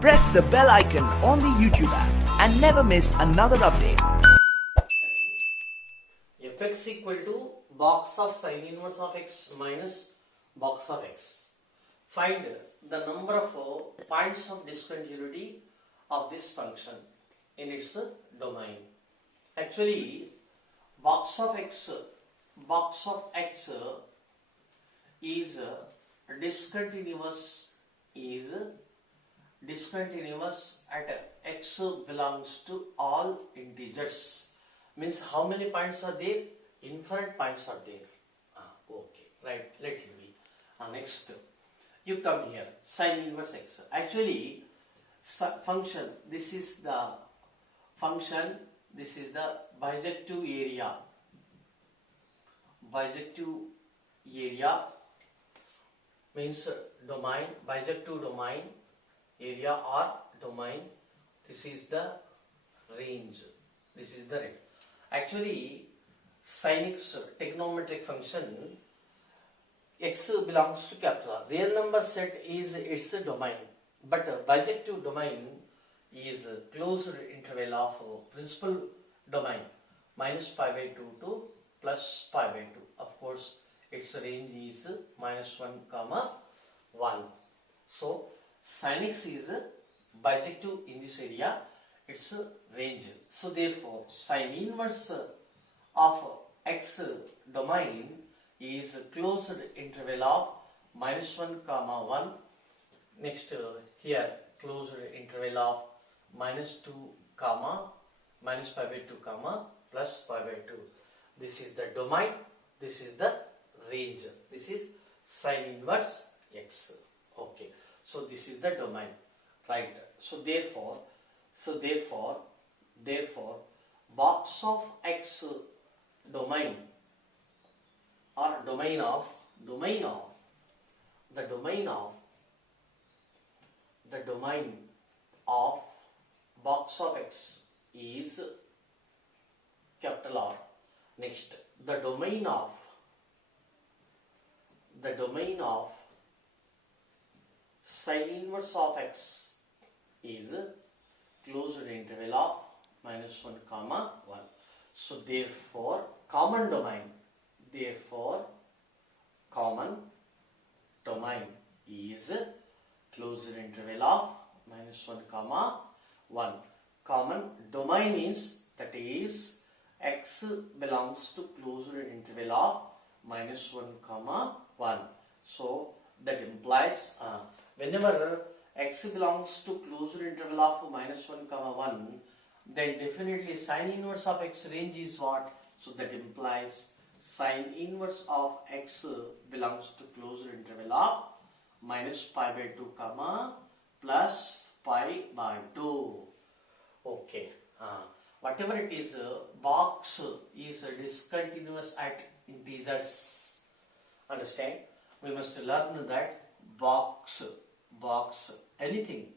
Press the bell icon on the YouTube app and never miss another update. Fx equal to box of sine inverse of x minus box of x. Find the number of points of discontinuity of this function in its domain. Actually, box of x is discontinuous at x belongs to all integers. Means how many points are there? Infinite points are there. Okay, right, let it be. Next, you come here, sine inverse x. Actually, function, this is the function, this is the bijective area. Bijective area means domain, bijective domain, area or domain. This is the range. This is the range. Actually, sin x trigonometric function, x belongs to capital R. Real number set is its domain, but bijective domain is closed interval of principal domain minus pi by 2 to plus pi by 2. Of course, its range is minus 1 comma 1. So, sin x is bijective in this area. Its range. So therefore, sine inverse of x domain is closed interval of minus 1 comma 1. Next here closed interval of minus 2 comma minus pi by 2 comma plus pi by 2. This is the domain. This is the range. This is sine inverse x. Okay. So this is the domain. Right. So therefore, box of x domain or domain of box of x is capital R. Next, the domain of sine inverse of x is closed interval of minus 1 comma 1. So therefore common domain is closed interval of minus 1 comma 1. Common domain is, that is, x belongs to closed interval of minus 1 comma 1. So that implies whenever x belongs to closed interval of minus 1 comma 1, then definitely sine inverse of x range is what? So that implies sine inverse of x belongs to closed interval of minus pi by 2 comma plus pi by 2. Okay. Whatever it is, box is discontinuous at integers. Understand? We must learn that box, anything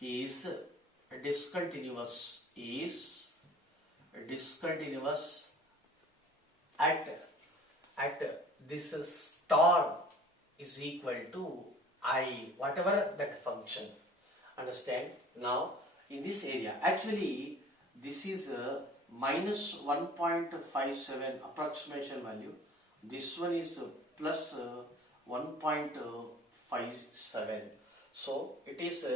is discontinuous at this star is equal to I, whatever that function. Understand? Now in this area, actually this is minus 1.57 approximation value. This one is plus 1.57. So it is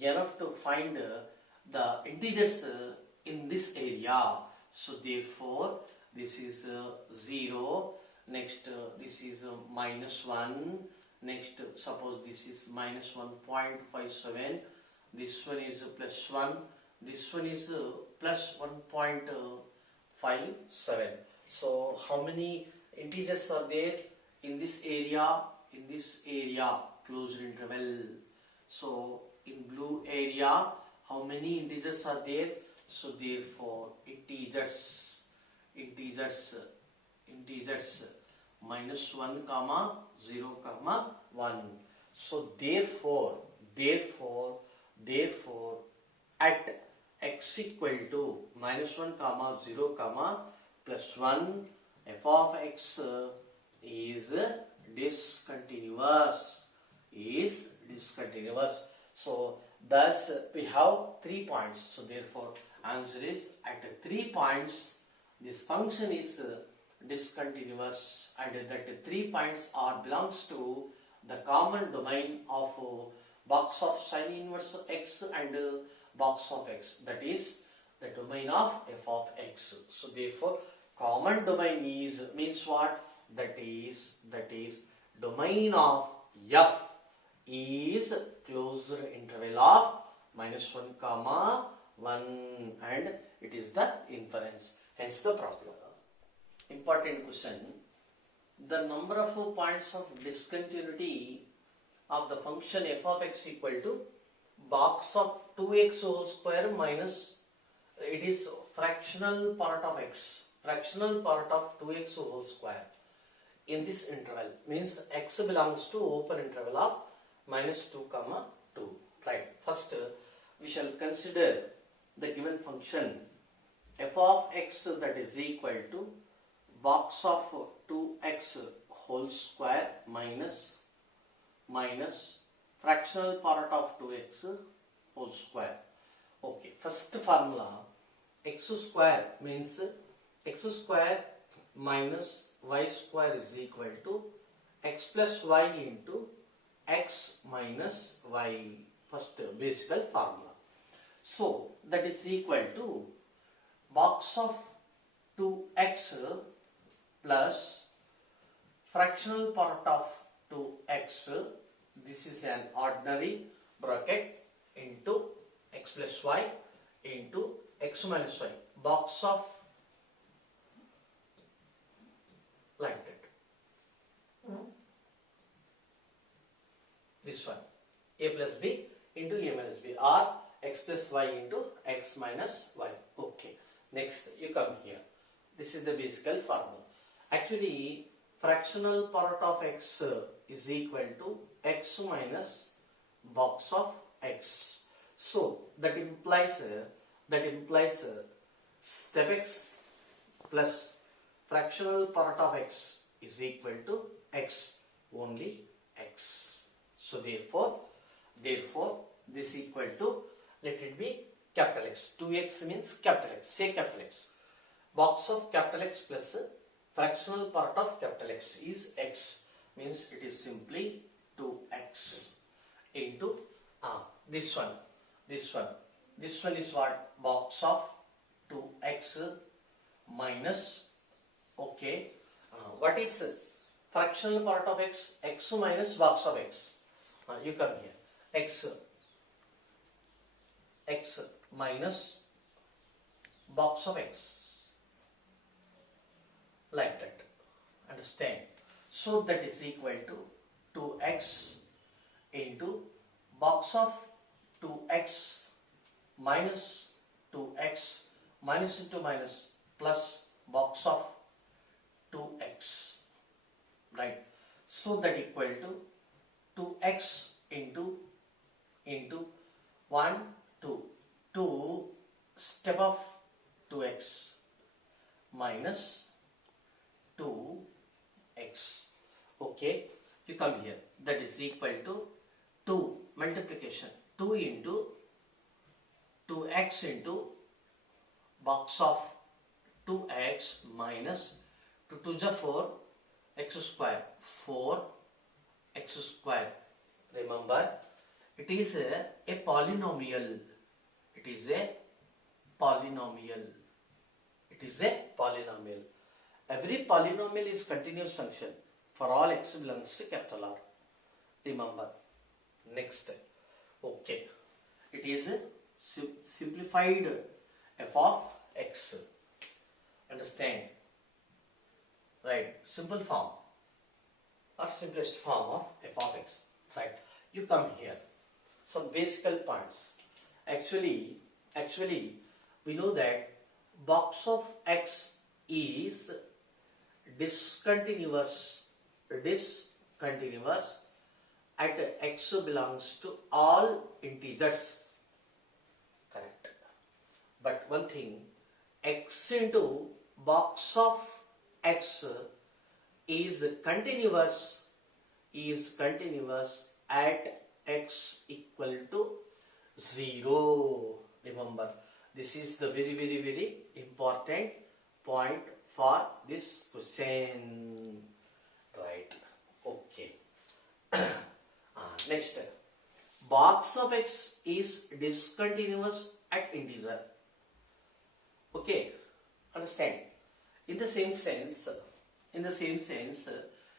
enough to find the integers in this area. So therefore this is 0. Next this is minus 1. Next suppose this is minus 1.57. This one is plus 1. This one is plus 1.57. So how many integers are there in this area? In this area, closed interval. So in blue area, how many integers are there? So therefore integers minus 1 comma 0 comma 1. So therefore at x equal to minus 1 comma 0 comma plus 1, f of x is discontinuous. So Thus, we have 3 points. So, therefore, answer is at 3 points, this function is discontinuous, and that 3 points are belongs to the common domain of box of sin inverse x and box of x. That is the domain of f of x. So, therefore, common domain is means what? That is domain of f is closed interval of -1 comma 1, and it is the inference, hence the problem. Important question: the number of points of discontinuity of the function f of x equal to box of 2x whole square minus, it is fractional part of x, fractional part of 2x whole square in this interval, means x belongs to open interval of -2 comma 2. Right. First, we shall consider the given function f of x, that is equal to box of 2x whole square minus fractional part of 2x whole square. Okay. First formula, x square means x square minus y square is equal to x plus y into x minus y. First basic formula. So that is equal to box of 2x plus fractional part of 2x, this is an ordinary bracket, into x plus y into x minus y, box of like that. This one, a plus b into a minus b, or x plus y into x minus y. Okay. Next, you come here. This is the basic formula. Actually, fractional part of x is equal to x minus box of x. So that implies step x plus fractional part of x is equal to x, only x. So therefore this equal to, let it be capital X. 2x means capital X. Say capital X. Box of capital X plus fractional part of capital X is x, means it is simply 2x into this one. This one is what? Box of 2x minus, okay, what is fractional part of x? X minus box of x. You come here. X minus box of x, like that. Understand? So that is equal to 2x into box of 2x minus 2x, minus into minus plus box of 2x, right? So that equal to 2x into 1 2 step of 2x minus 2x. Okay, you come here. That is equal to 2 multiplication, 2 into 2x into box of 2x minus 2 to the 4 x square, 4 x square. Remember, it is a polynomial. It is a polynomial. It is a polynomial. Every polynomial is continuous function for all x belongs to capital R. Remember. Next. Okay. It is a simplified f of x. Understand? Right. Simple form or simplest form of f of x. Right. You come here. Some basic points. Actually, we know that box of x is discontinuous at x belongs to all integers. Correct. But one thing, x into box of x is continuous at x equal to 0. Remember, this is the very important point for this question. Right. Okay. Next, box of x is discontinuous at integer. Okay, understand? In the same sense,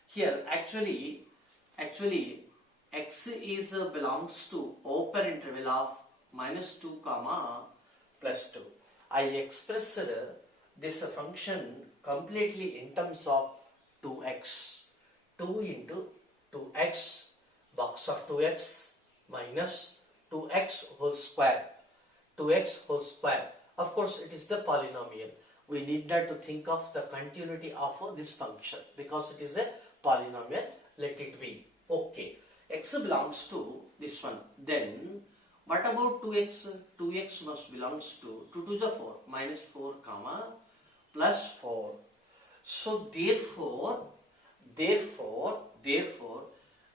here actually x is belongs to open interval of -2 comma +2. I expressed this function completely in terms of 2x. 2 into 2x, box of 2x minus 2x whole square. 2x whole square. Of course, it is the polynomial. We need not to think of the continuity of this function because it is a polynomial. Let it be. Okay. X belongs to this one. Then, what about 2x? 2x must belongs to 2 to the 4, -4 comma +4. So, therefore,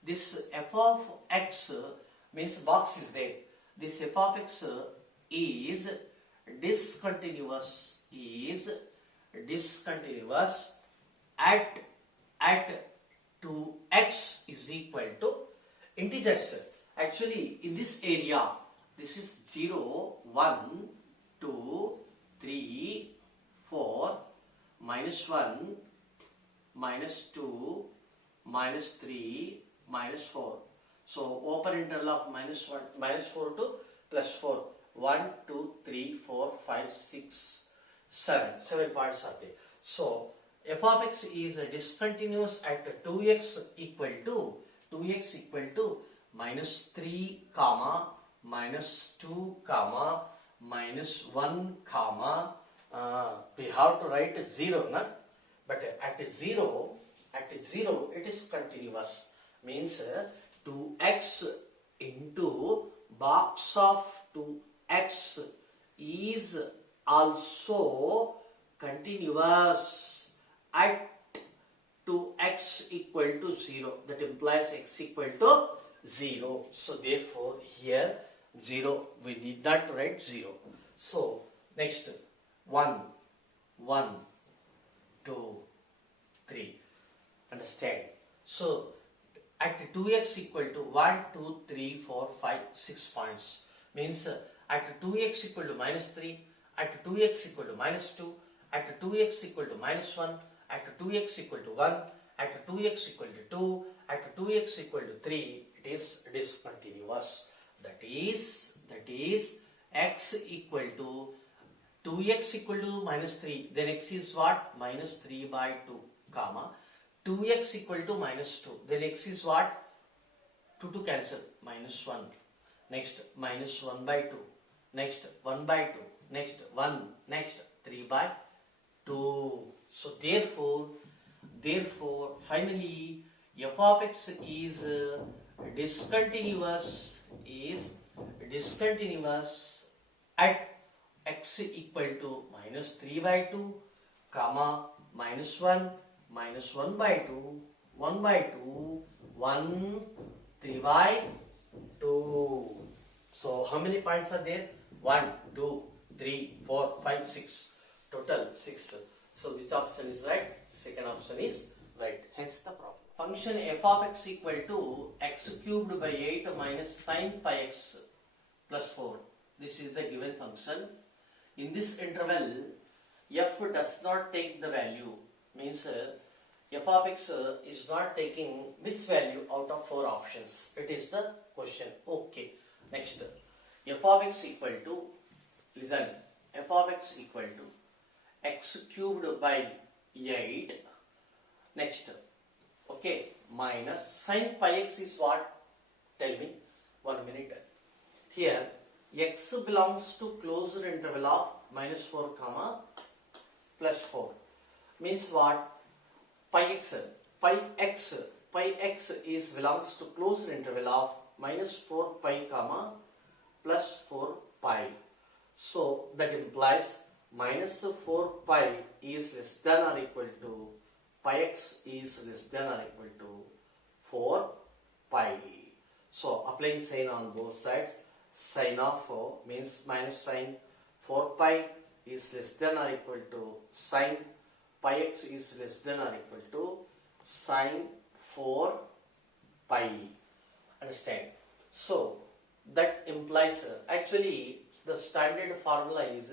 this f of x means box is there. This f of x is discontinuous at 2x is equal to integers. Actually, in this area, this is 0, 1, 2, 3, 4, -1, -2, -3, -4. So open interval of -4 to +4. 1, 2, 3, 4, 5, 6, 7. 7 parts are there. So f of x is discontinuous at 2x equal to -3 comma -2 comma -1 comma we have to write 0, na? But at 0 it is continuous. Means 2x into box of 2x is also continuous at 2x equal to 0. That implies x equal to 0. So therefore here 0, we need not write 0. So next 1, 2, 3. Understand? So at 2x equal to 1, 2, 3, 4, 5, 6 points. Means at 2x equal to -3, at 2x equal to -2, at 2x equal to -1, at 2x equal to 1, at 2x equal to 2, at 2x equal to 3, it is discontinuous. That is x equal to 2x equal to -3, then x is what? -3/2, comma 2x equal to -2, then x is what? 2 to cancel, -1, next -1/2, next 1/2, next 1, next 3/2. So therefore finally f of x is discontinuous at x equal to -3/2, comma -1, -1/2, 1/2, 1, 3/2. So how many points are there? 1, 2, 3, 4, 5, 6. Total 6. So which option is right? Second option is right. Hence the problem. Function f of x equal to x cubed by 8 minus sin pi x plus 4. This is the given function. In this interval, f does not take the value. Means f of x is not taking which value out of 4 options. It is the question. Okay. Next, f of x equal to, listen, f of x equal to x cubed by 8. Next, okay, minus sin pi x is what? Tell me. 1 minute. Here, x belongs to closed interval of -4 comma +4. Means what? Pi x is belongs to closed interval of -4 pi comma +4 pi. So that implies -4 pi is less than or equal to pi x is less than or equal to 4 pi. So applying sign on both sides, sine of 4 means minus sine 4 pi is less than or equal to sine pi x is less than or equal to sine 4 pi. Understand? So that implies actually the standard formula is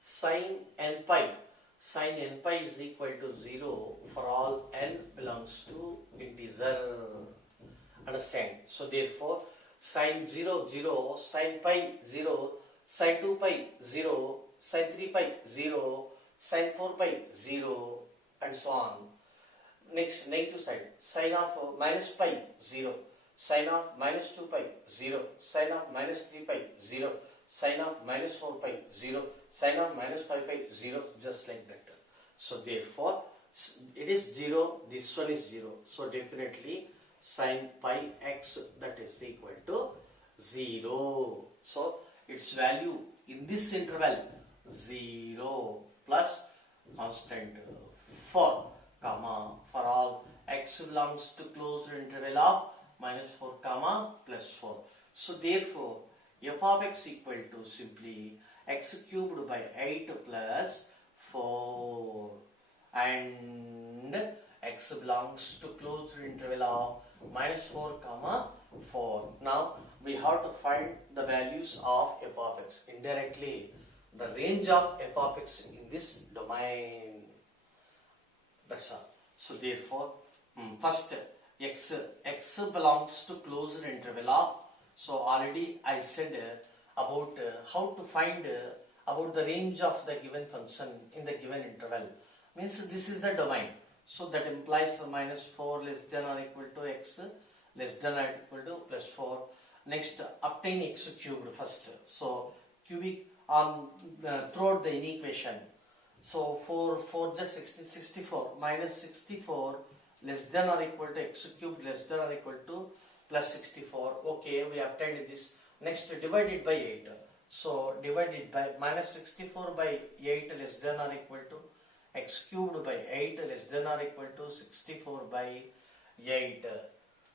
sine n pi. Sine n pi is equal to 0 for all n belongs to integer. Understand? So therefore sine 0 0, sine pi 0, sine 2 pi 0, sine 3 pi 0, sine 4 pi 0 and so on. Next negative side, sine of minus pi 0, sine of minus 2 pi 0, sine of minus 3 pi 0, sine of minus 4 pi 0, sine of minus 5 pi 0, just like that. So therefore it is 0, this one is 0. So definitely sine pi x that is equal to 0. So its value in this interval 0 plus constant 4 comma for all x belongs to closed interval of minus 4 comma plus 4. So therefore f of x equal to simply x cubed by 8 plus 4 and x belongs to closed interval of minus 4 comma 4. Now we have to find the values of f of x. Indirectly the range of f of x in this domain. That's all. So therefore first x belongs to closed interval of. So already I said about how to find about the range of the given function in the given interval. Means this is the domain. So that implies minus 4 less than or equal to x less than or equal to plus 4. Next obtain x cubed first. So cubic on throughout the inequation. So 4 just 64 minus 64 less than or equal to x cubed less than or equal to plus 64. Okay, we obtained this. Next divided by 8. So divided by minus 64 by 8 less than or equal to x cubed by 8 less than or equal to 64 by 8.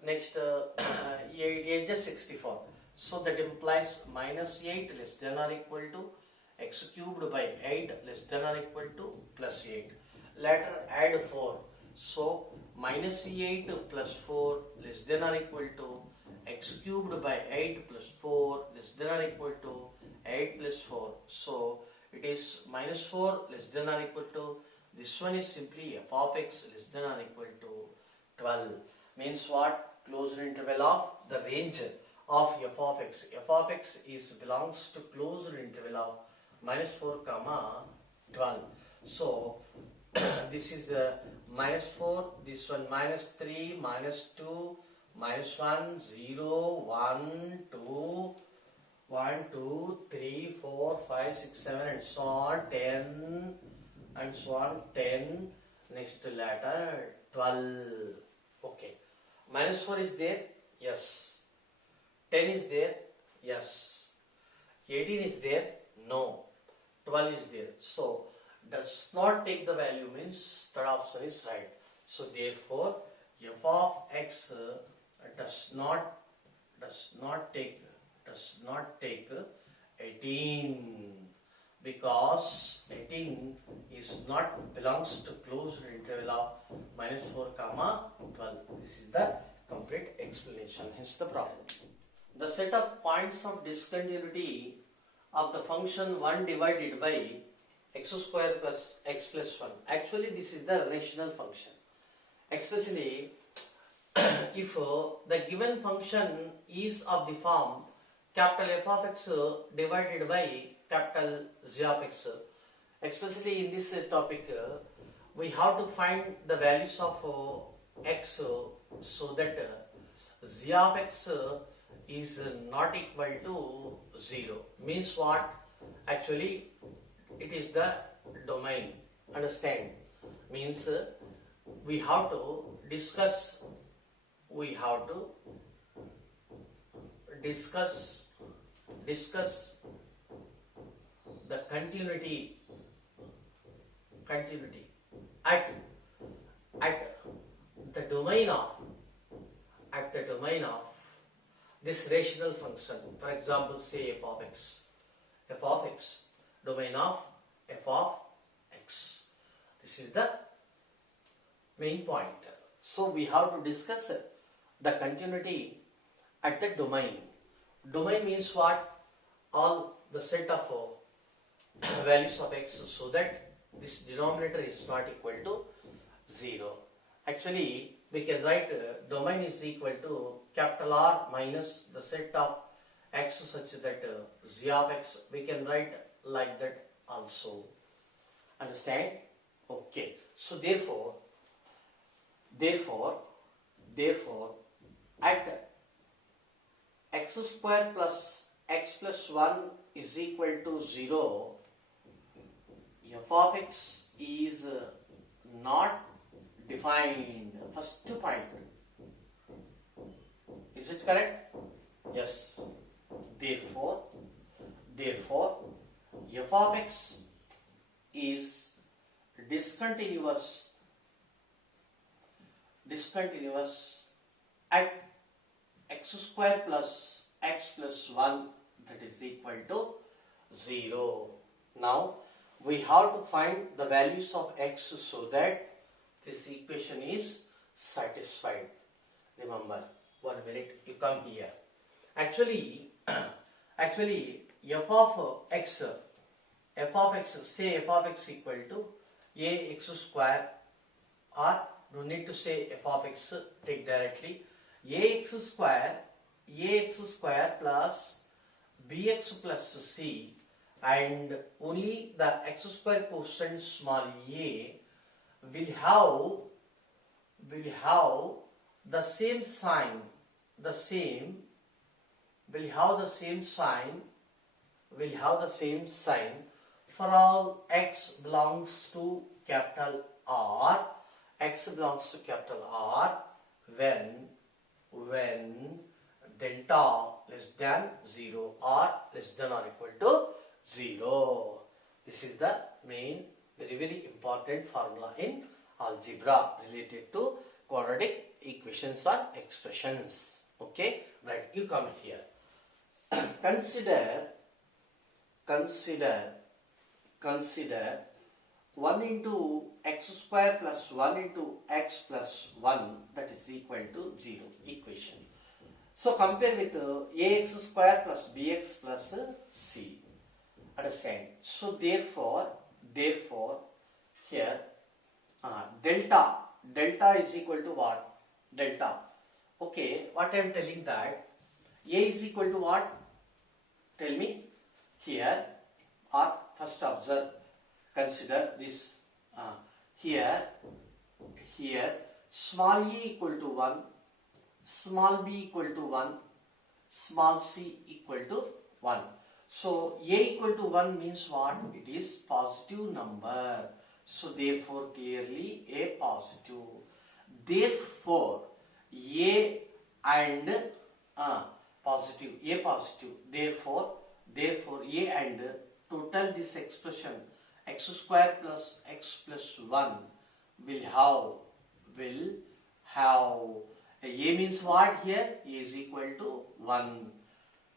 Next 8 just 64. So that implies minus 8 less than or equal to x cubed by 8 less than or equal to plus 8. Later add 4. So minus 8 plus 4 less than or equal to x cubed by 8 plus 4 less than or equal to 8 plus 4. So it is minus 4 less than or equal to, this one is simply f of x less than or equal to 12. Means what? Closed interval of the range of f of x. F of x is belongs to closed interval of minus 4 comma 12. So this is minus 4, this one minus 3, minus 2, minus 1, 0, 1, 2, 1, 2, 3, 4, 5, 6, 7 and so on, 10 and so on, 10, next letter 12. Okay. Minus 4 is there? Yes. 10 is there? Yes. 18 is there? No. 12 is there. So does not take the value means third option is right. So therefore f of x does not take 18 because 18 is not belongs to closed interval of minus 4 comma 12. This is the complete explanation. Hence the problem. The set of points of discontinuity of the function 1 divided by x square plus x plus 1. Actually this is the rational function. Especially if the given function is of the form capital F of x divided by capital Z of x. Especially in this topic we have to find the values of x so that Z of x is not equal to 0. Means what? Actually it is the domain. Understand? Means we have to discuss the continuity at the domain of this rational function. For example, say f of x, domain of f of x. This is the main point. So we have to discuss the continuity at the domain. Domain means what? All the set of values of x, so that this denominator is not equal to 0. Actually, we can write domain is equal to capital R minus the set of x such that z of x. We can write like that also. Understand? Okay. So therefore, at x square plus x plus 1 is equal to 0, f of x is not defined. First point. Is it correct? Yes. Therefore, f of x is discontinuous at x square plus x plus 1, that is equal to 0. Now we have to find the values of x so that this equation is satisfied. Remember, 1 minute, you come here. Actually f of x, say f of x equal to ax square, or no need to say f of x, take directly ax square plus bx plus c, and only the x square quotient small a will have the same sign, for all x belongs to capital R, when delta less than 0 or less than or equal to 0. This is the main, very important formula in algebra related to quadratic equations or expressions. Okay, right, you come here. Consider 1 into x square plus 1 into x plus 1, that is equal to 0 equation. So compare with ax square plus bx plus c. Understand? So therefore here delta is equal to what? Delta. Okay, what I am telling that a is equal to what? Tell me here, or first observe, consider this. Here small a equal to 1, small b equal to 1, small c equal to 1. So a equal to 1 means what? It is positive number. So therefore clearly a positive. Therefore a and positive, a positive. Therefore a and total this expression x square plus x plus 1 will have a means what here? A is equal to 1.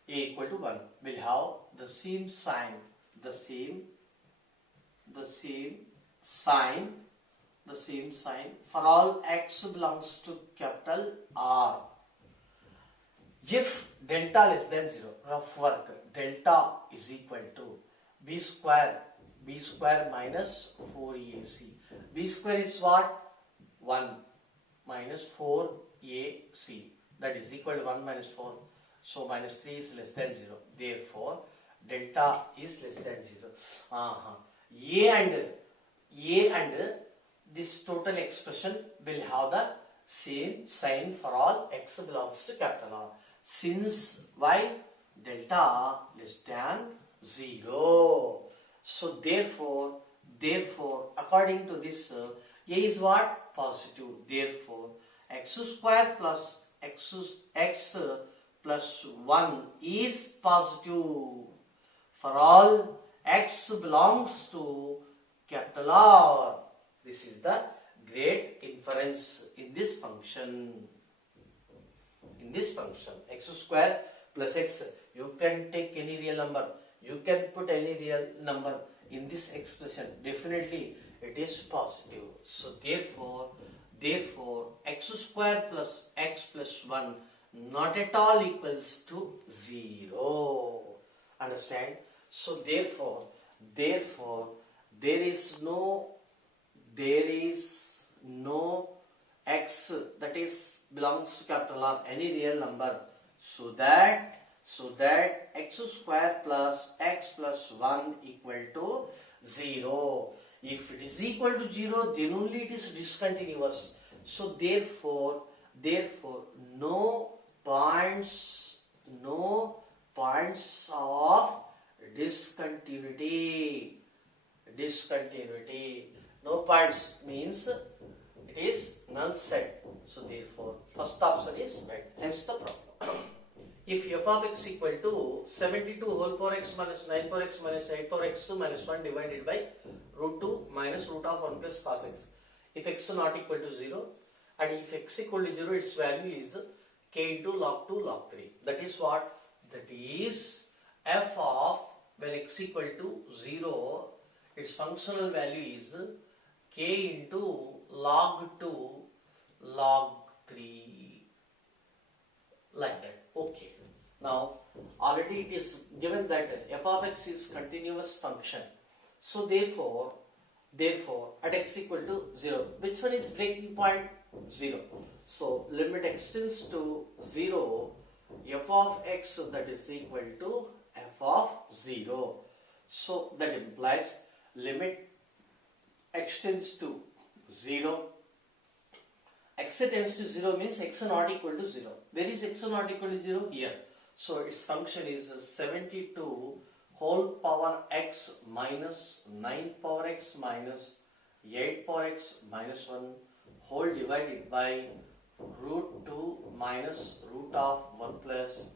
A equal to 1 will have the same sign, for all x belongs to capital R. If delta less than 0, rough work, delta is equal to b square minus 4ac. b square is what? 1 minus 4ac, that is equal to 1 minus 4. So minus 3 is less than 0. Therefore delta is less than 0. A and this total expression will have the same sign for all x belongs to capital R. Since why? Delta less than 0. So therefore according to this a is what? Positive. Therefore x square plus x plus 1 is positive for all x belongs to capital R. This is the great inference in this function. in this function x square plus x, you can take any real number, you can put any real number in this expression, definitely it is positive. So therefore x square plus x plus 1 not at all equals to 0. Understand? So therefore there is no x that is belongs to capital R, any real number, so that x square plus x plus 1 equal to 0. If it is equal to 0, then only it is discontinuous. So therefore no points of discontinuity. No points means it is null set. So therefore first option is right. Hence the problem. If f of x equal to 72 whole power x minus 9 power x minus 8 power x minus 1 divided by root 2 minus root of 1 plus cos x. If x not equal to 0 and if x equal to 0, its value is k into log 2 log 3. That is what? That is f of when x equal to 0, its functional value is k into log 2 log 3, like that. Okay. Now already it is given that f of x is continuous function. So therefore at x equal to 0, which one is breaking point? 0. So limit x tends to 0, f of x, that is equal to f of 0. So that implies limit x tends to 0. X tends to 0 means x not equal to 0. Where is x not equal to 0? Here. So its function is 72 whole power x minus 9 power x minus 8 power x minus 1 whole divided by root 2 minus root of 1 plus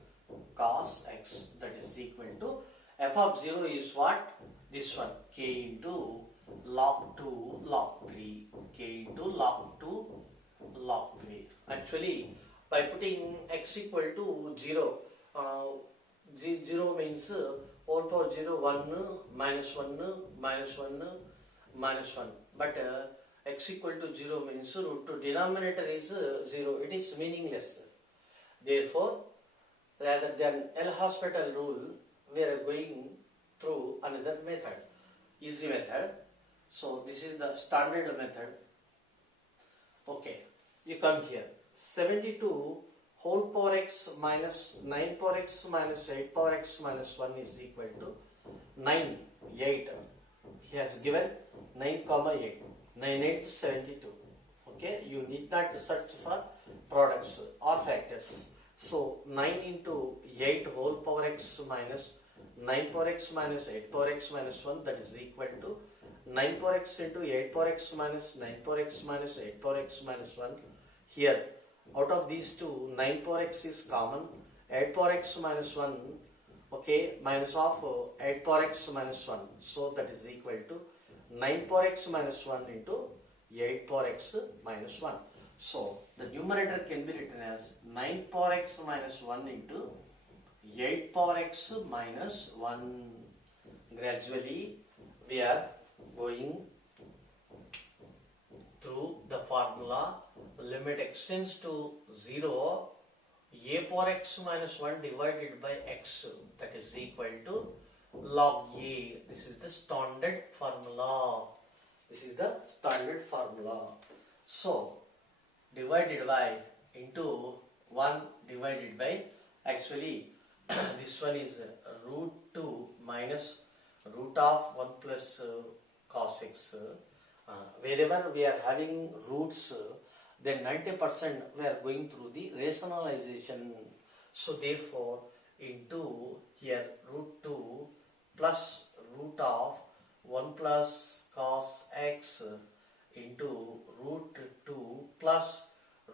cos x, that is equal to f of 0 is what? This one, k into log 2 log 3, k into log 2 log 3. Actually by putting x equal to 0, 0 means whole power 0, 1 minus 1 minus 1 minus 1, but x equal to 0 means root 2 denominator is 0, it is meaningless. Therefore rather than L'Hospital rule, we are going through another method, easy method. So this is the standard method. Okay, you come here, 72 whole power x minus 9 power x minus 8 power x minus 1 is equal to 9, 8. He has given 9 comma 8, 9 8 72. Okay, you need not to search for products or factors. So 9 into 8 whole power x minus 9 power x minus 8 power x minus 1, that is equal to 9 power x into 8 power x minus 9 power x minus 8 power x minus 1. Here out of these two, 9 power x is common, 8 power x minus 1, okay, minus of 8 power x minus 1. So that is equal to 9 power x minus 1 into 8 power x minus 1. So the numerator can be written as 9 power x minus 1 into 8 power x minus 1. Gradually we are going through the formula. Limit x tends to 0, a power x minus 1 divided by x, that is equal to log a. This is the standard formula. So divided by into 1 divided by, actually this one is root 2 minus root of 1 plus cos x. Wherever we are having roots, then 90% we are going through the rationalization. So therefore into here root 2 plus root of 1 plus cos x into root 2 plus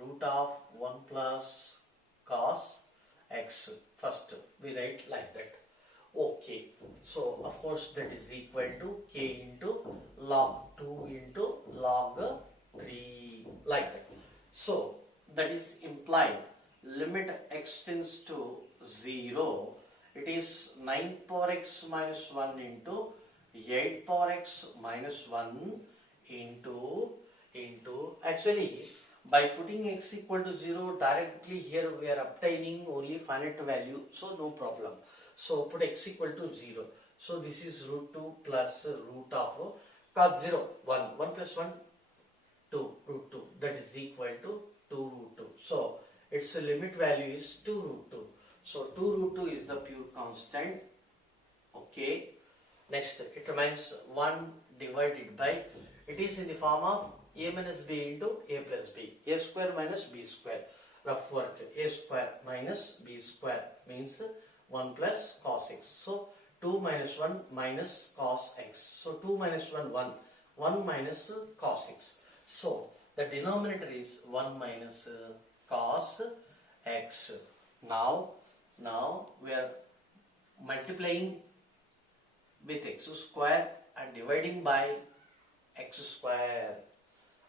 root of 1 plus cos x. First we write like that. Okay, so of course that is equal to k into log 2 into log 3, like that. So that is implied limit x tends to 0, it is 9 power x minus 1 into 8 power x minus 1 into actually by putting x equal to 0 directly here we are obtaining only finite value, so no problem. So put x equal to 0. So this is root 2 plus root of cos 0 1 plus 1 2 root 2, that is equal to 2 root 2. So its limit value is 2 root 2. So 2 root 2 is the pure constant. Okay. Next it remains 1 divided by, it is in the form of a minus b into a plus b, a square minus b square. Rough work, a square minus b square means 1 plus cos x. So 2 minus 1 minus cos x. So 2 minus 1 1, 1 minus cos x. So the denominator is 1 minus cos x. Now we are multiplying with x square and dividing by x square.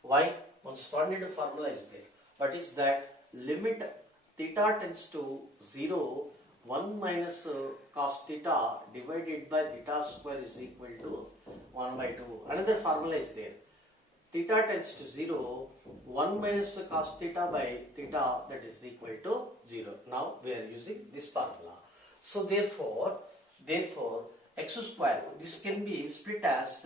Why? One standard formula is there. What is that? Limit theta tends to 0, 1 minus cos theta divided by theta square is equal to 1 by 2. Another formula is there. Theta tends to 0, 1 minus cos theta by theta, that is equal to 0. Now we are using this formula. So therefore x square, this can be split as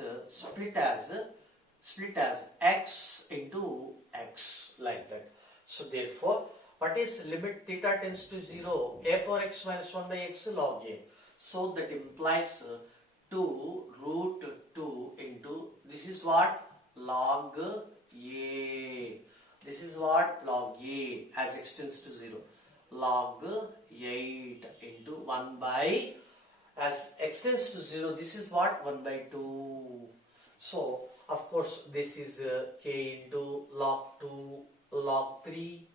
x into x, like that. So therefore what is limit theta tends to 0, a power x minus 1 by x log a. So that implies 2 root 2 into, this is what? Log a. This is what? Log a, as x tends to 0. Log 8 into 1 by, as x tends to 0, this is what? 1 by 2. So of course this is k into log 2 log 3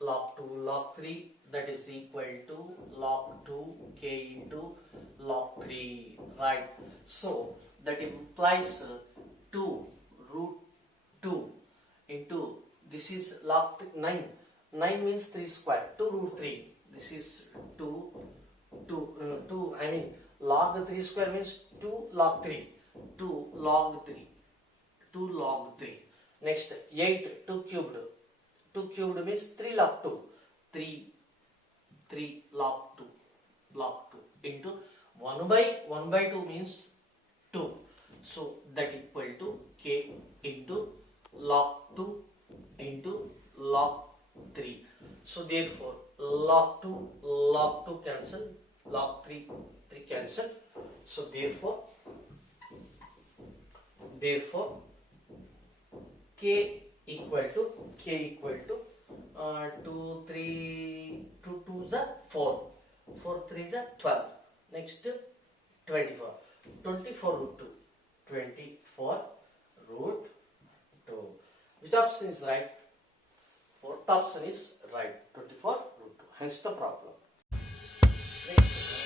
log 2 log 3, that is equal to log 2 k into log 3, right? So that implies 2 root 2 into, this is log 9. 9 means 3 square, 2 root 3. This is 2 I mean log 3 square means 2 log 3. 2 log 3. 2 log 3. Next 8, 2 cubed. 2 cubed means 3 log 2. 3 log 2. Log 2 into 1 by 2 means 2. So that equal to k into log 2 into log 3. So therefore log 2 cancel, log 3 cancel. So therefore k equal to 2 2 is 4, 4 3 is 12. Next 24 root 2, 24 root 2. Which option is right? Fourth option is right, 24 root 2. Hence the problem. Next.